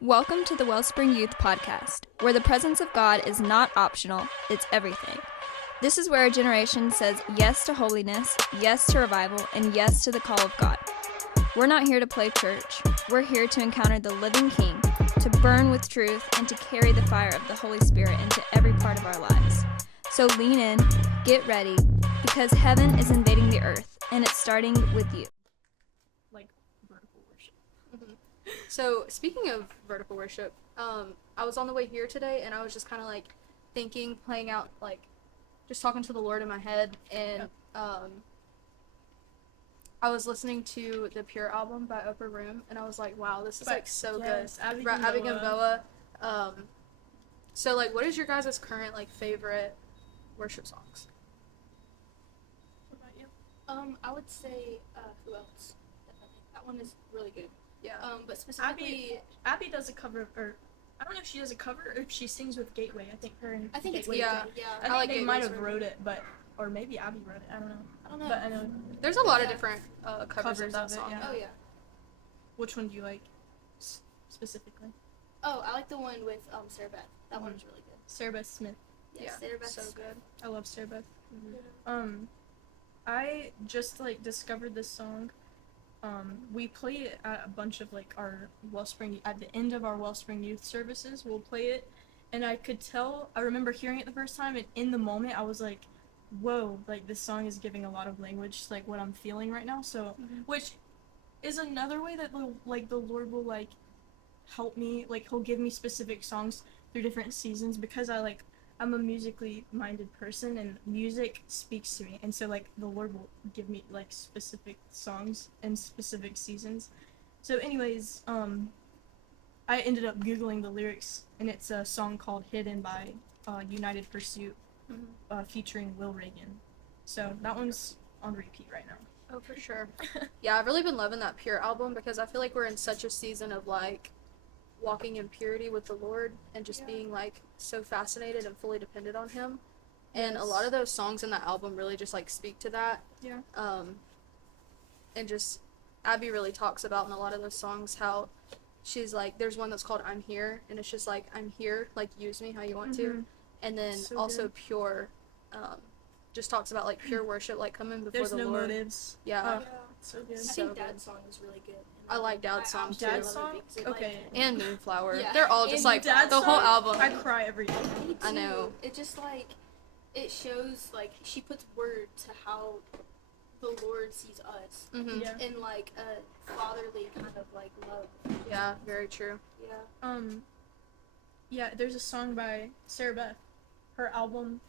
Welcome to the Wellspring Youth podcast, where the presence of God is not optional, it's everything. This is where a generation says yes to holiness, yes to revival, and yes to the call of God. We're not here to play church. We're here to encounter the living King, to burn with truth, and to carry the fire of the Holy Spirit into every part of our lives. So lean in, get ready, because heaven is invading the earth, and it's starting with you. Vertical worship. So speaking of vertical worship, I was on the way here today, and I was just kind of like thinking, playing out, like just talking to the Lord in my head, and I was listening to the Pure album by Upper Room, and I was like, wow, this is like so good. Abby Gamboa. So like, what is your guys' current like favorite worship songs? What about you? I would say Who Else? Definitely. That one is really good. Yeah. But specifically, Abby does a cover, or I don't know if she does a cover or if she sings with Gateway. I think her and I think Gateway. it's yeah. I think like they Gateway's might have version. wrote it, but or maybe Abby wrote it. I don't know. I don't know. But I know. There's a lot of Yeah. different covers of that of it, song. yeah. Oh yeah. Which one do you like specifically? Oh, I like the one with Sarah Beth. That one was really good. Sarah Beth Smith. Yes, Yeah, Sarah Beth. so good. I love Sarah Beth. I just like discovered this song. We play it at a bunch of like our Wellspring at the end of our Wellspring Youth services. We'll play it, and I could tell. I remember hearing it the first time, and in the moment, I was like, "Whoa!" Like this song is giving a lot of language, to, like what I'm feeling right now. So, which is another way that the Lord will like help me. Like He'll give me specific songs through different seasons because I'm a musically minded person, and music speaks to me, and so like the Lord will give me like specific songs and specific seasons. So anyways, I ended up Googling the lyrics, and it's a song called Hidden by United Pursuit, featuring Will Reagan. So that one's on repeat right now. Oh, for sure. Yeah, I've really been loving that Pure album because I feel like we're in such a season of like walking in purity with the Lord and just being like so fascinated and fully dependent on Him. And a lot of those songs in that album really just like speak to that. Yeah. And just Abby really talks about in a lot of those songs how she's like, there's one that's called I'm Here, and it's just like, I'm here, like use me how you want to. And then So also good. Pure just talks about like pure worship, like coming before There's the no Lord. motives. Yeah. So good. I So think good. Dad's song was really good. I like Dad's song, too. Dad's song? Okay. And Moonflower. Yeah. They're all just And like Dad's the whole song, album. I cry every day. Me I too. know. It just like it shows like she puts word to how the Lord sees us Mhm. Yeah. in like a fatherly kind of like love. Yeah, very true. Yeah. Yeah, there's a song by Sarah Beth. Her album,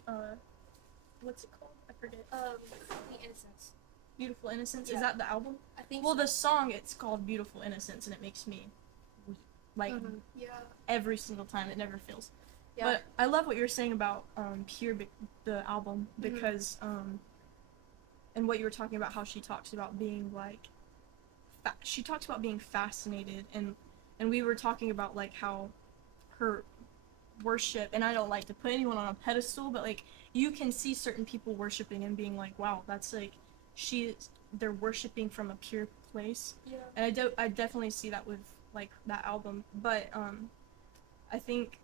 what's it called? I forget. The Innocence. Beautiful Innocence. Yeah. Is that the album? I think. Well, so. the song, it's called Beautiful Innocence, and it makes me weep. Like, Mhm. Yeah. every single time. It never fails. Yeah. But I love what you're saying about the album, because, and what you were talking about, how she talks about being, like, she talks about being fascinated, and we were talking about, like, how her worship, and I don't like to put anyone on a pedestal, but like you can see certain people worshiping and being like, wow, that's like they're worshiping from a pure place. Yeah. And I definitely see that with like that album, but I think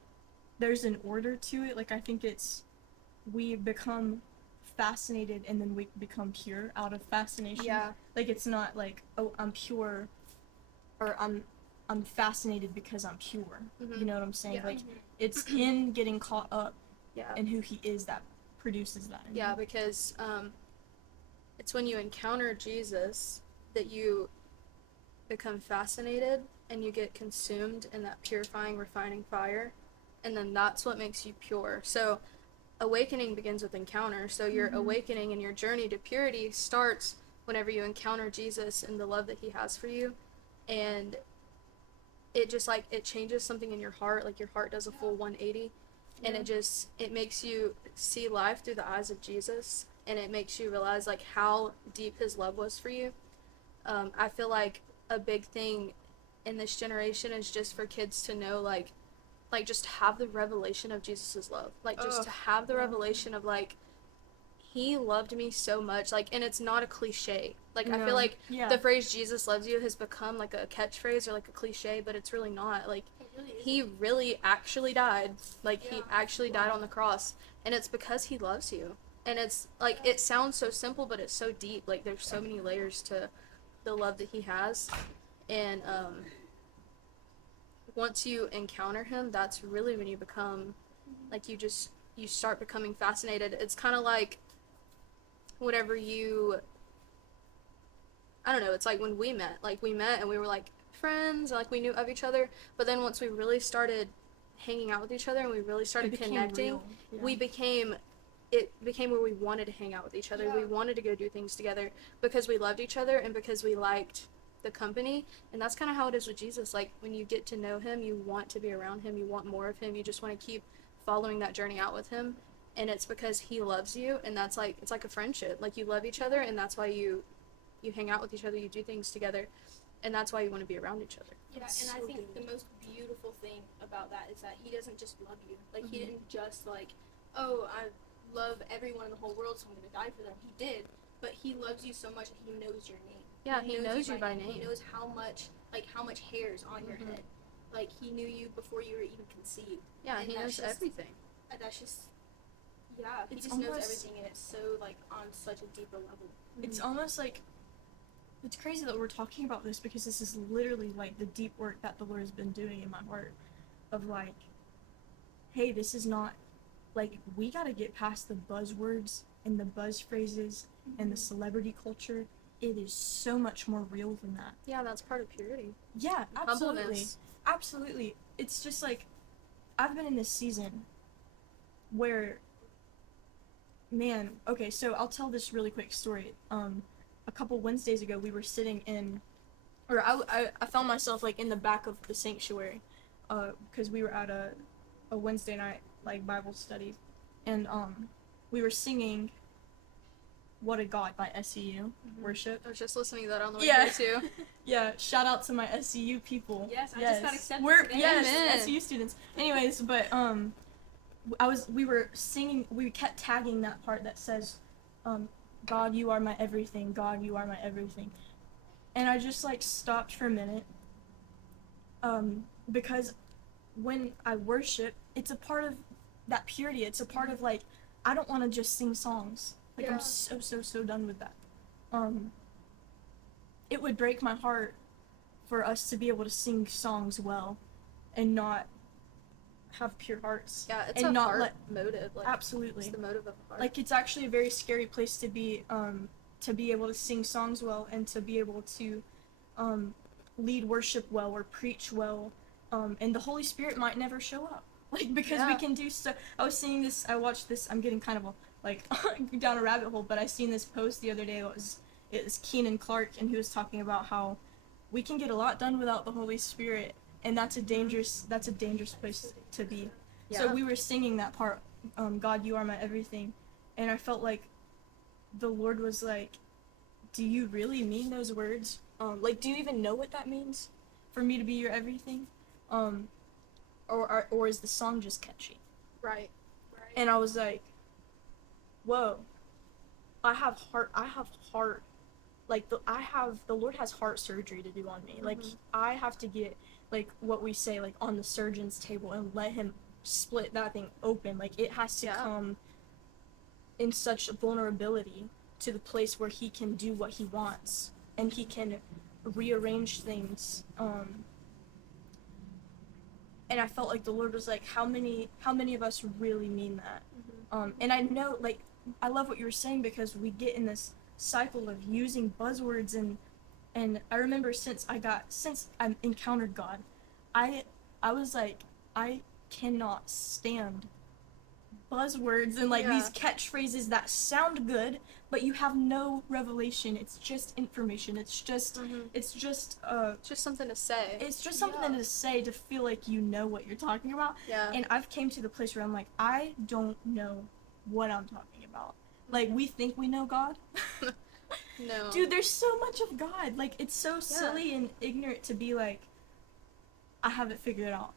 there's an order to it. Like I think it's we become fascinated and then we become pure out of fascination. Yeah. Like it's not like, oh, I'm pure, or I'm fascinated because I'm pure. Mhm. You know what I'm saying? Yeah. Like it's in getting caught up Yeah. in who he is that produces that. Yeah, because it's when you encounter Jesus that you become fascinated and you get consumed in that purifying, refining fire, and then that's what makes you pure. So awakening begins with encounter. So your awakening and your journey to purity starts whenever you encounter Jesus and the love that He has for you, and it just like it changes something in your heart. Like your heart does a full 180, and it makes you see life through the eyes of Jesus, and it makes you realize like how deep His love was for you. I feel like a big thing in this generation is just for kids to know like just have the revelation of Jesus's love, like just to have the revelation of like he loved me so much, like, and it's not a cliche. Like, I No. feel like Yeah. the phrase Jesus loves you has become like a catchphrase or like a cliche, but it's really not. Like, It really is. he really actually died. Like, he Yeah. actually died on the cross, and it's because he loves you. And it's like, it sounds so simple, but it's so deep. Like, there's so many layers to the love that he has. And once you encounter him, that's really when you become, like, you start becoming fascinated. It's kind of like whenever you, I don't know, it's like when we met and we were like friends and like we knew of each other, but then once we really started hanging out with each other and we really started connecting, it became where we wanted to hang out with each other. Yeah. We wanted to go do things together because we loved each other and because we liked the company. And that's kind of how it is with Jesus. Like, when you get to know him, you want to be around him, you want more of him, you just want to keep following that journey out with him. And it's because he loves you, and that's like, it's like a friendship. Like, you love each other, and that's why you hang out with each other, you do things together, and that's why you want to be around each other. Yeah, It's and I so think good. the most beautiful thing about that is that he doesn't just love you. Like, he Mhm. didn't just, like, oh, I love everyone in the whole world, so I'm going to die for them. He did, but he loves you so much that he knows your name. Yeah, he knows you by name. He knows how much hairs on your Mhm. head. Like, he knew you before you were even conceived. Yeah, And he knows that's just- everything. And that's just, yeah, he It's just knows almost- everything, and it's so, like, on such a deeper level. It's almost like, it's crazy that we're talking about this because this is literally like the deep work that the Lord has been doing in my heart of like, hey, this is not, like, we gotta get past the buzzwords and the buzz phrases and the celebrity culture. It is so much more real than that. Yeah, that's part of purity. Yeah, absolutely. Humbleness. Absolutely. It's just like, I've been in this season where, man, okay, so I'll tell this really quick story. A couple Wednesdays ago, we were sitting in, or I found myself, like, in the back of the sanctuary, because we were at a Wednesday night, like, Bible study, and, we were singing What a God by SEU, worship. I was just listening to that on the way Yeah. here, too. Yeah, shout out to my SEU people. Yes, I just got accepted We're today. yes, Amen. SEU students. Anyways, but we were singing. We kept tagging that part that says, "God, you are my everything. God, you are my everything," and I just like stopped for a minute, because when I worship, it's a part of that purity. It's a part of like, I don't want to just sing songs. Like, Yeah. I'm so done with that. It would break my heart for us to be able to sing songs well and not have pure hearts. Yeah, it's And a not heart let- motive. Like, Absolutely. it's the motive of the heart. Like, it's actually a very scary place to be able to sing songs well and to be able to lead worship well or preach well, and the Holy Spirit might never show up. Like, because we Yeah. can do stuff. I watched this, I'm getting kind of like down a rabbit hole, but I seen this post the other day. It was Keenan Clark, and he was talking about how we can get a lot done without the Holy Spirit, and that's a dangerous place to be. Yeah. So we were singing that part, God, you are my everything, and I felt like the Lord was like, do you really mean those words? Like, do you even know what that means? For me to be your everything? Or is the song just catchy? Right. Right. And I was like, whoa, I have heart, like, the Lord has heart surgery to do on me. Like, I have to get, like, what we say, like, on the surgeon's table and let him split that thing open. Like, it has to Yeah. come in such vulnerability to the place where he can do what he wants and he can rearrange things. And I felt like the Lord was like, how many of us really mean that? And I know, like, I love what you were saying because we get in this cycle of using buzzwords, and I remember since I encountered God, I was like, I cannot stand buzzwords and like Yeah. these catchphrases that sound good, but you have no revelation. It's just information. It's just It's just something to say. it's just something Yeah. to say to feel like you know what you're talking about. Yeah. And I've came to the place where I'm like, I don't know what I'm talking about. Like, we think we know God. No. Dude, there's so much of God. Like, it's so silly and ignorant to be like, I have it figured out.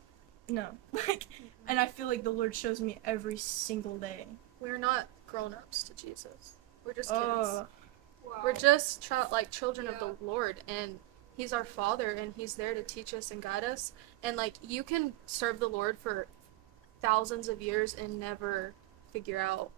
No. Like, and I feel like the Lord shows me every single day. We're not grown-ups to Jesus. We're just kids. Oh, Wow. We're just children of Yeah. the Lord, and He's our Father, and He's there to teach us and guide us. And like, you can serve the Lord for thousands of years and never figure out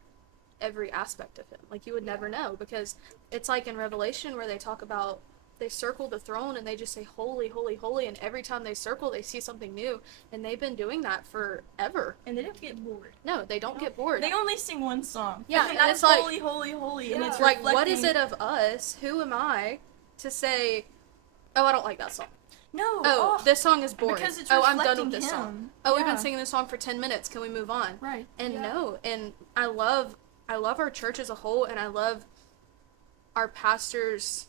every aspect of Him. Like, you would never know, because it's like in Revelation where they talk about, they circle the throne and they just say holy, holy, holy, and every time they circle they see something new, and they've been doing that forever. and they don't get bored. No, they don't get bored. They only sing one song. Yeah, and and that's it's like- holy, holy, holy, and Yeah. it's Like, what is reflecting- it of us? Who am I to say, oh, I don't like that song? No. Oh, this song is boring. because it's oh, I'm reflecting done with this him. song. Oh, we've been Yeah. singing this song for 10 minutes. Can we move on? Right. And Yeah. no, and I love our church as a whole, and I love our pastor's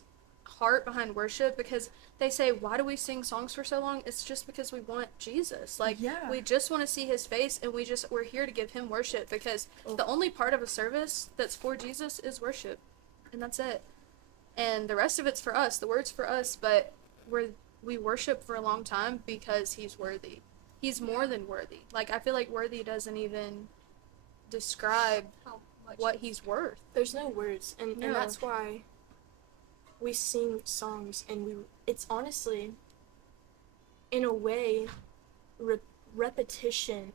heart behind worship, because they say, why do we sing songs for so long? It's just because we want Jesus. Like, Yeah. we just want to see His face, and we're here to give Him worship, because the only part of a service that's for Jesus is worship, and that's it. And the rest of it's for us. The word's for us, but we worship for a long time because He's worthy. He's more than worthy. Like, I feel like worthy doesn't even describe How much what He's worth. There's no words, and No. that's why we sing songs, and it's honestly, in a way, repetition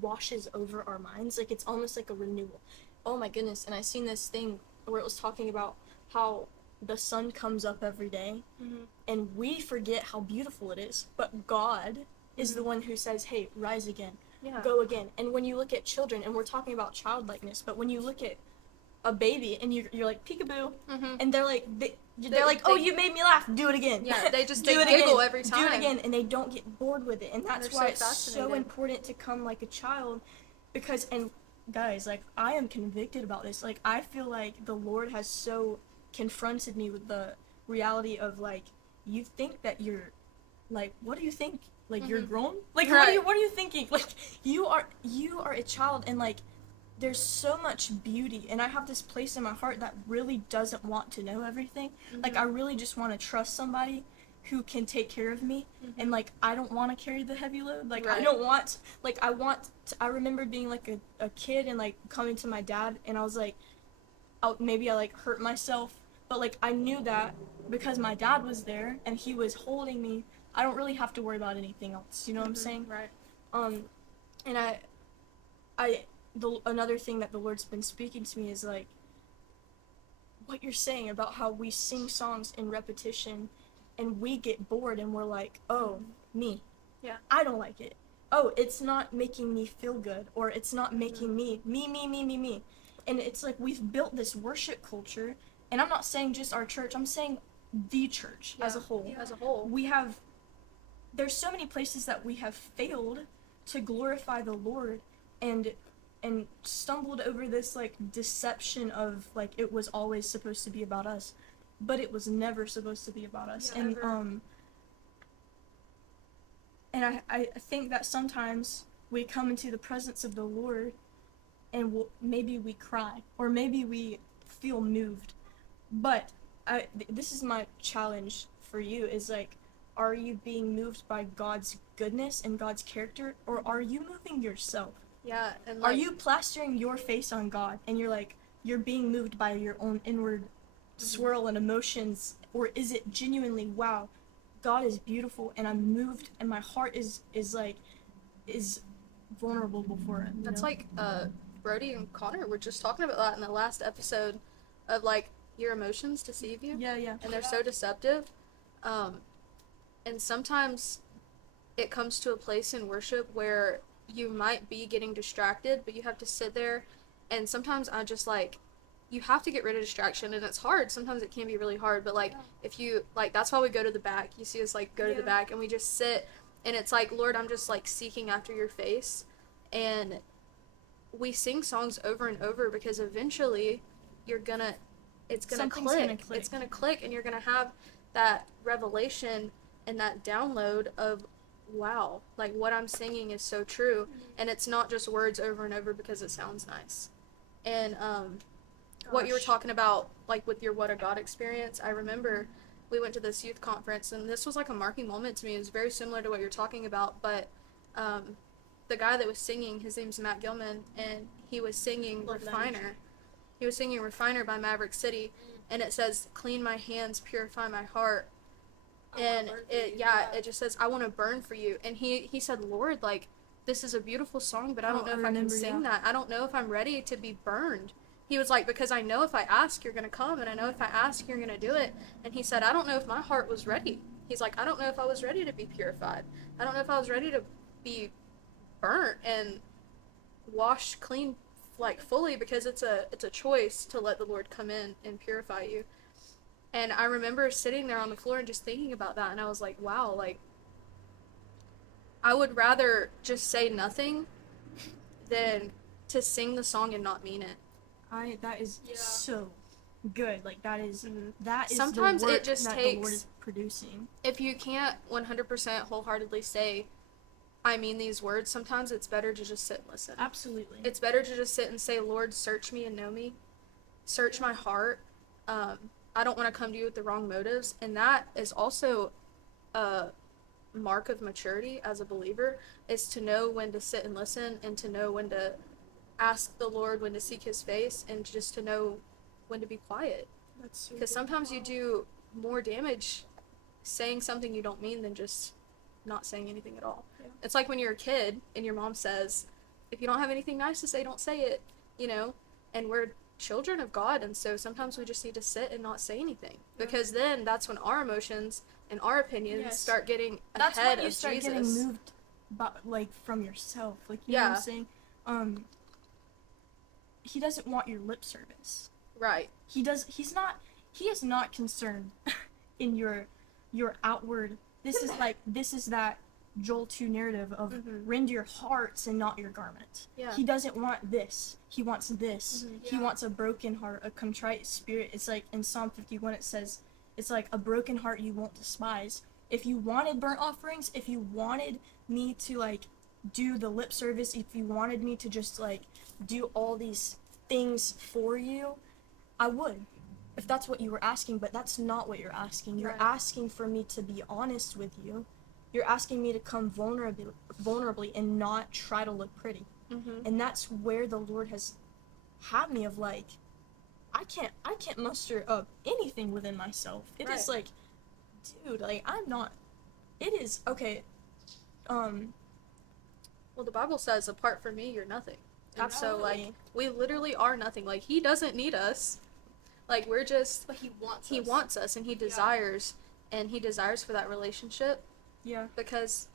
washes over our minds. Like, it's almost like a renewal. Oh my goodness, and I seen this thing where it was talking about how the sun comes up every day, and we forget how beautiful it is, but God is the one who says, hey, rise again, Yeah. go again. And when you look at children, and we're talking about childlikeness, but when you look at a baby and you're like, peekaboo, Mm-hmm. and they're like, they're like, oh, you made me laugh, do it again. Yeah, they just Do they it giggle again. every Do time. it again, and they don't get bored with it, and that's they're why so it's so fascinated. important to come like a child, because, and guys, like, I am convicted about this. Like, I feel like the Lord has so confronted me with the reality of, like, you think that you're, like, what do you think? Like, you're grown? Like, Right. what are you thinking? Like, you are a child, and, like, there's so much beauty, and I have this place in my heart that really doesn't want to know everything. Like, I really just want to trust somebody who can take care of me, and, like, I don't want to carry the heavy load. Like, I Right. don't want, like, I remember being, like, a kid and, like, coming to my dad, and I was like, maybe I, like, hurt myself, but, like, I knew that because my dad was there, and he was holding me, I don't really have to worry about anything else, you know what I'm saying? Right. And another thing that the Lord's been speaking to me is, like, what you're saying about how we sing songs in repetition and we get bored and we're like, oh, me. Yeah. I don't like it. Oh, it's not making me feel good, or it's not making me. And it's like we've built this worship culture, and I'm not saying just our church, I'm saying the church as a whole. As a whole. There's so many places that we have failed to glorify the Lord, and stumbled over this, like, deception of, like, it was always supposed to be about us, but it was never supposed to be about us. Yeah, And never. and I think that sometimes we come into the presence of the Lord and maybe we cry, or maybe we feel moved, but this is my challenge for you, is, like, are you being moved by God's goodness and God's character, or are you moving yourself? Yeah, and Are like, you plastering your face on God, and you're being moved by your own inward swirl and emotions, or is it genuinely, wow, God is beautiful and I'm moved and my heart is vulnerable before Him? That's know? like Brody and Connor were just talking about that in the last episode of, like, your emotions deceive you. Yeah. And they're so deceptive. And sometimes it comes to a place in worship where you might be getting distracted, but you have to sit there, and sometimes I just, like, you have to get rid of distraction, and it's hard. Sometimes it can be really hard, but, like, if you, like, that's why we go to the back. You see us, like, go to the back, and we just sit, and it's like, Lord, I'm just, like, seeking after your face, and we sing songs over and over because eventually it's gonna Something's click. gonna click. It's gonna click, and you're gonna have that revelation and that download of, wow, like, what I'm singing is so true, and it's not just words over and over because it sounds nice. And what you were talking about, like, with your What a God experience, I remember we went to this youth conference, and this was like a marking moment to me. It was very similar to what you're talking about, but the guy that was singing, his name's Matt Gilman, and he was singing Love that Refiner, he was singing Refiner by Maverick City, and it says, clean my hands, purify my heart. And it just says, I want to burn for you. And he said, Lord, like, this is a beautiful song, but I don't know if I can sing that. I don't know if I'm ready to be burned. He was like, because I know if I ask, you're going to come, and I know if I ask, you're going to do it. And he said, I don't know if my heart was ready. He's like, I don't know if I was ready to be purified. I don't know if I was ready to be burnt and washed clean, like, fully, because it's a choice to let the Lord come in and purify you. And I remember sitting there on the floor and just thinking about that, and I was like, wow, like, I would rather just say nothing than to sing the song and not mean it. That is so good. Like, that is Sometimes the work it just that takes, the Lord is producing. If you can't 100% wholeheartedly say, I mean these words, sometimes it's better to just sit and listen. Absolutely. It's better to just sit and say, Lord, search me and know me. Search my heart. I don't want to come to you with the wrong motives. And that is also a mark of maturity as a believer, is to know when to sit and listen, and to know when to ask the Lord, when to seek his face, and just to know when to be quiet. Because sometimes you do more damage saying something you don't mean than just not saying anything at all. Yeah. It's like when you're a kid and your mom says, if you don't have anything nice to say, don't say it, you know? And we're children of God, and so sometimes we just need to sit and not say anything, because then that's when our emotions and our opinions start getting ahead of Jesus. That's when you start getting moved like from yourself, like, you know what I'm saying? He doesn't want your lip service, right? He is not concerned in your outward. This is that Joel 2 narrative of rend your hearts and not your garment. Yeah. He doesn't want this. He wants this. He wants a broken heart, a contrite spirit. It's like in Psalm 51 it says, it's like a broken heart you won't despise. If you wanted burnt offerings, if you wanted me to, like, do the lip service, if you wanted me to just, like, do all these things for you, I would. If that's what you were asking, but that's not what you're asking. You're asking for me to be honest with you. You're asking me to come vulnerably and not try to look pretty. And that's where the Lord has had me of, like, I can't muster up anything within myself. It is like, dude, like, I'm not, it is, okay, well, the Bible says, apart from me, you're nothing. And so, like, we literally are nothing. Like, he doesn't need us. Like, we're just, but he wants us, and he desires, and he desires for that relationship. Yeah. Because,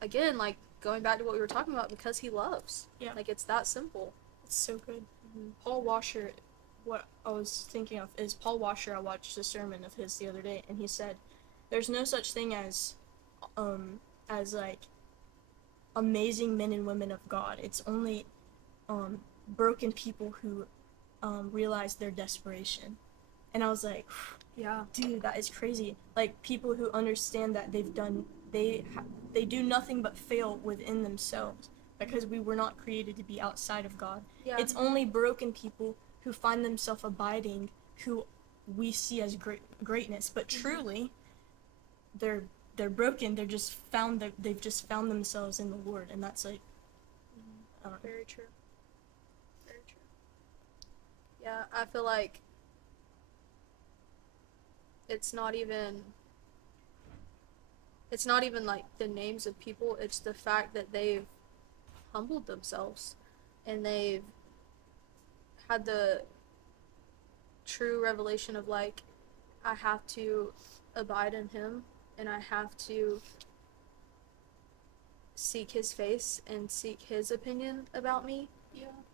again, like, going back to what we were talking about, because he loves. Yeah. Like, it's that simple. It's so good. Paul Washer, what I was thinking of is Paul Washer. I watched a sermon of his the other day, and he said, there's no such thing as like, amazing men and women of God. It's only, broken people who, realize their desperation. And I was like, yeah, dude, that is crazy. Like, people who understand that they do nothing but fail within themselves, because we were not created to be outside of God. Yeah. It's only broken people who find themselves abiding, who we see as greatness, but truly, they're broken. They've just found themselves in the Lord, and that's like, very true. Very true. Yeah, I feel like it's not even like the names of people, it's the fact that they've humbled themselves and they've had the true revelation of, like, I have to abide in him, and I have to seek his face and seek his opinion about me,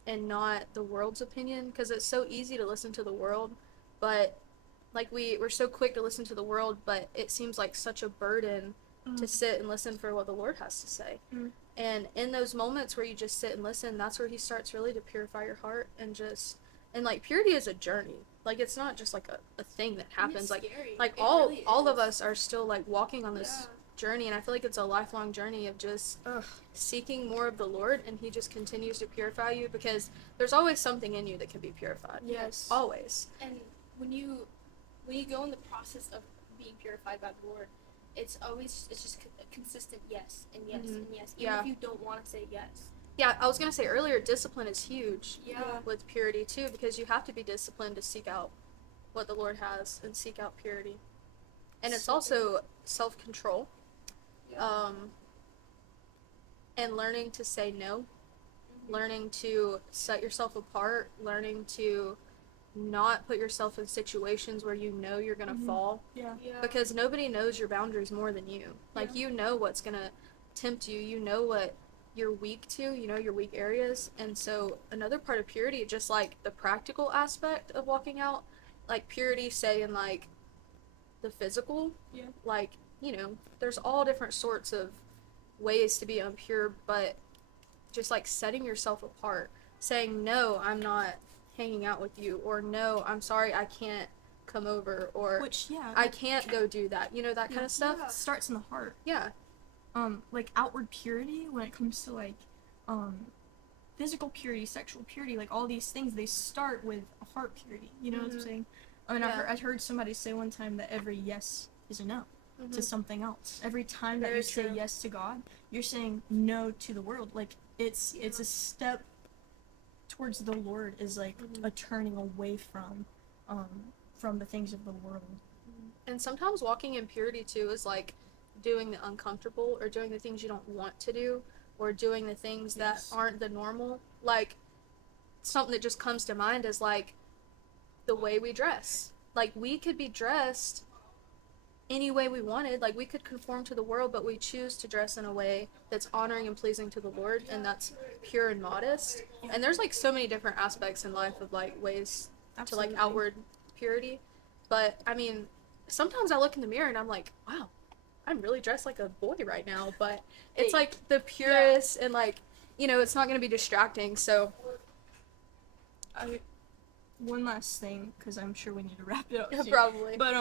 and not the world's opinion, because it's so easy to listen to the world, but, like, we're so quick to listen to the world, but it seems like such a burden to sit and listen for what the Lord has to say. And in those moments where you just sit and listen, that's where he starts really to purify your heart, and like, purity is a journey. Like, it's not just like a thing that happens. Like all of us are still, like, walking on this journey, and I feel like it's a lifelong journey of just seeking more of the Lord, and he just continues to purify you, because there's always something in you that can be purified. Yes. Always. And when you go in the process of being purified by the Lord, it's just a consistent yes and yes and yes, even if you don't want to say yes. Yeah, I was gonna say earlier, discipline is huge Yeah. with purity too, because you have to be disciplined to seek out what the Lord has and seek out purity. And it's also self-control, Yeah. and learning to say no, learning to set yourself apart, learning to not put yourself in situations where you know you're gonna fall, Yeah. Yeah. because nobody knows your boundaries more than you. Like, you know what's gonna tempt you, you know what you're weak to, you know your weak areas. And so another part of purity, just like the practical aspect of walking out, like purity, say in like the physical, Yeah. like, you know, there's all different sorts of ways to be impure, but just like setting yourself apart, saying, no, I'm not hanging out with you, or no, I'm sorry, I can't come over, or Which, yeah, I can't go do that, you know, that kind of stuff. Yeah. starts in the heart. Yeah. Like outward purity, when it comes to like physical purity, sexual purity, like all these things, they start with heart purity. You know what I'm Mhm. saying? I mean, Yeah. I heard somebody say one time that every yes is a no to Mhm. something else. Every time that Very you say true. yes to God, you're saying no to the world. Like it's a step towards the Lord, is like Mhm. a turning away from the things of the world. And sometimes walking in purity too is like doing the uncomfortable, or doing the things you don't want to do, or doing the things Yes. that aren't the normal. Like, something that just comes to mind is like the way we dress. Like, we could be dressed any way we wanted. Like, we could conform to the world, but we choose to dress in a way that's honoring and pleasing to the Lord, and that's pure and modest. And there's like so many different aspects in life of like ways to like Absolutely. outward purity. But I mean, sometimes I look in the mirror and I'm like, wow, I'm really dressed like a boy right now. But it's Hey. like the purest, and like, you know, it's not going to be distracting. So One last thing, because I'm sure we need to wrap it up soon. probably. But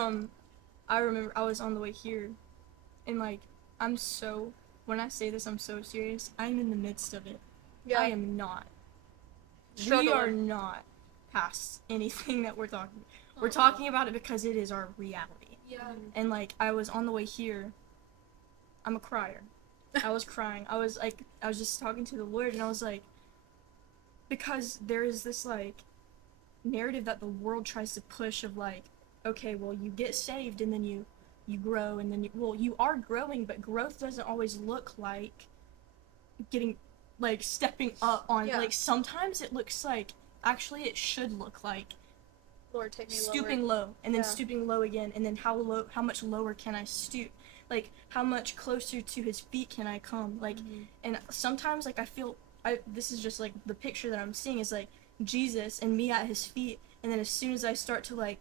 I remember I was on the way here, and like when I say this, I'm so serious. I'm in the midst of it. Yeah. I am not. We Struggling. are not past anything that we're talking. We're talking about it because it is our reality. Yeah. And like I was on the way here. I'm a crier. I was crying. I was just talking to the Lord, and I was like, because there is this like narrative that the world tries to push of like, okay, well, you get saved and then you grow, and then you are growing, but growth doesn't always look like getting like stepping up on Yeah. like sometimes it looks like, actually it should look like Lord, take me stooping lower. low, and then Yeah. stooping low again, and then how much lower can I stoop, like how much closer to his feet can I come, like and sometimes like I feel this is just like the picture that I'm seeing is like Jesus and me at his feet, and then as soon as I start to like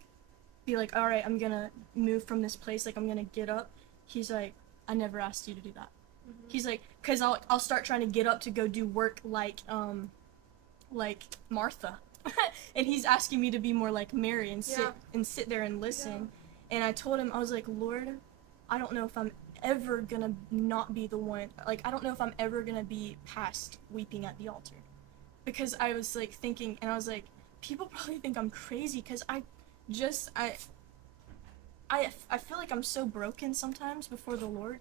be like, all right, I'm gonna move from this place, like I'm gonna get up, he's like, I never asked you to do that. He's like, because I'll start trying to get up to go do work like Martha, and he's asking me to be more like Mary and sit there and listen. And I told him, I was like, Lord, I don't know if I'm ever gonna not be the one, like I don't know if I'm ever gonna be past weeping at the altar, because I was like thinking, and I was like, people probably think I'm crazy because I feel like I'm so broken sometimes before the Lord,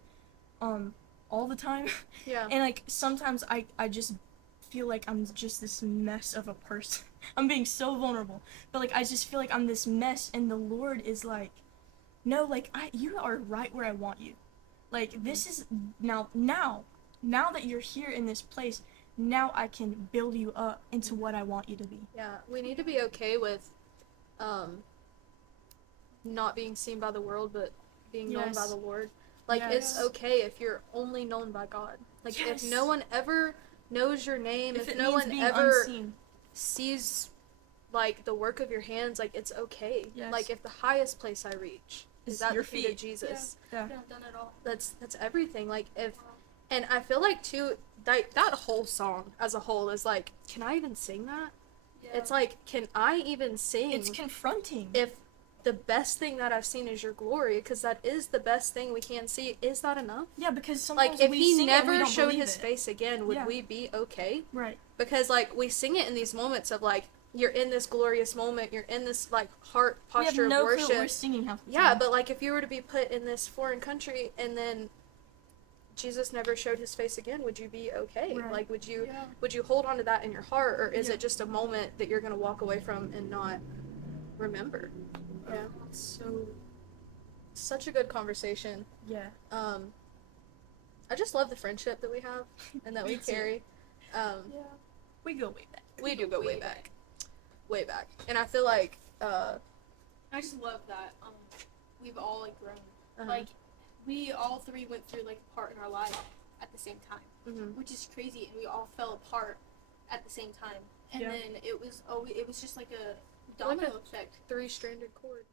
all the time. Yeah. And like sometimes I just feel like I'm just this mess of a person. I'm being so vulnerable, but like I just feel like I'm this mess, and the Lord is like, no, like you are right where I want you. Like this is now that you're here in this place, now I can build you up into what I want you to be. Yeah, we need to be okay with not being seen by the world, but being known by Yes. the Lord. Like, it's Yes. okay if you're only known by God. Like, Yes. if no one ever knows your name, if it no means one being ever unseen. sees, like, the work of your hands, like, it's okay. Yes. Like, if the highest place I reach is Is at your the feet of feet. Jesus, Yeah. Yeah, done it all. that's everything. Like, and I feel like, too, that whole song as a whole is like, can I even sing that? Yeah. It's like, can I even sing It's confronting. if the best thing that I've seen is your glory? Because that is the best thing we can see. Is that enough? Yeah, because sometimes Like, if we he sing it and we never don't showed believe his it. face again, would Yeah. we be okay? Right. Because, like, we sing it in these moments of, like, you're in this glorious moment, you're in this, like, heart We have posture no of worship. clue what we're singing half the Yeah, time. but, like, if you were to be put in this foreign country and then Jesus never showed his face again, would you be okay? Right. Like, would you Yeah. would you hold on to that in your heart, or is Yeah. it just a moment that you're gonna walk away from and not remember? Yeah. So Such a good conversation. yeah. I just love the friendship that we have and that we Me too. carry. Yeah. We go way back. We do go way back. Way back. And I feel like I just love that. We've all like grown. uh-huh. Like we all three went through like a part in our life at the same time, Mhm. which is crazy, and we all fell apart at the same time. And Yeah. then it was just like a Like domino effect. 3-stranded cord.